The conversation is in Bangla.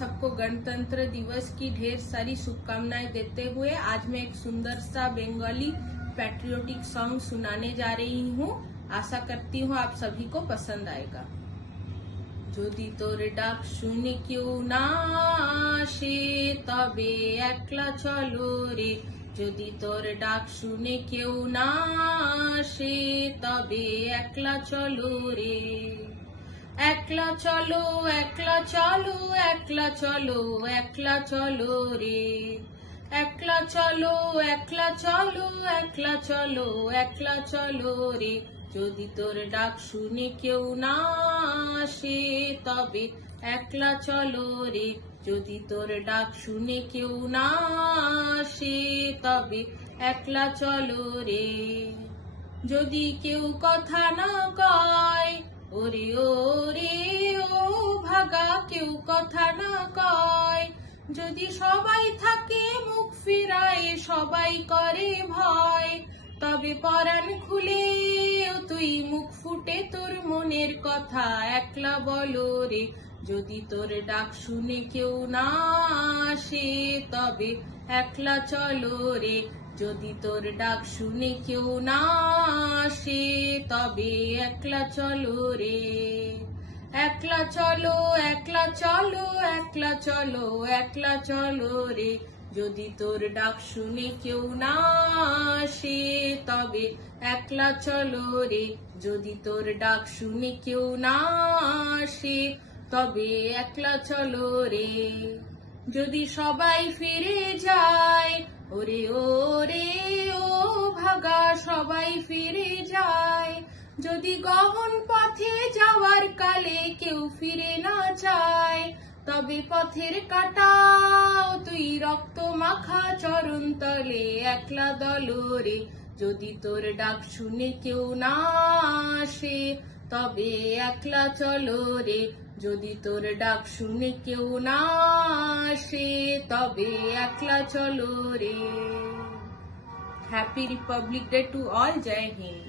सबको गणतंत्र दिवस की ढेर सारी शुभकामनाएं देते हुए आज मैं एक सुंदर सा बंगाली पैट्रियोटिक सॉन्ग सुनाने जा रही हूँ। आशा करती हूँ आप सभी को पसंद आएगा। যদি তোর ডাক শুনে কেউ না আসে তবে একলা চলো রে, যদি তোর ডাক শুনে কেউ না আসে তবে একলা চলো রে। একলা চলো একলা চলো একলা চলো একলা চলো রে, একলা চলো একলা চলো একলা চলো একলা চলো রে। যদি তোর ডাক শুনে কেউ না আসে তবে একলা চলো রে, যদি তোর ডাক শুনে কেউ না আসে তবে একলা চলো রে। যদি কেউ কথা না কয় ওরে ওরে ও ভাগা, কেউ কথা না কয়, যদি সবাই থাকে মুখ ফিরায় সবাই করে ভয়, তবে পরাণ খুলে তুই মুখ ফুটে তোর মনের কথা একলা বলো রে। যদি তোর ডাক শুনে কেউ না আসে তবে একলা চলো রে, যদি তোর ডাক শুনে কেউ না আসে তবে একলা চলো রে। একলা চলো একলা চলো একলা চলো একলা চলো রে, যদি তোর ডাক শুনে কেউ না আসে তবে একলা চলো রে, যদি তোর ডাক শুনে কেউ না আসে তবে একলা চলো রে। যদি সবাই ফিরে যায় ওরে ওরে ও ভাগা, সবাই ফিরে যায়, যদি গহন পথে যাওয়ার কালে কেউ ফিরে না যায়, তবে পথের কাটাও তুই রক্ত মাখা চরণ তলে একলা দলো রে। যদি তোর ডাক শুনে কেউ না আসে তবে একলা চলো রে, যদি তোর ডাক শুনে কেউ না আসে তবে একলা চলো রে। Happy republic day to all. জয় হিন্দ।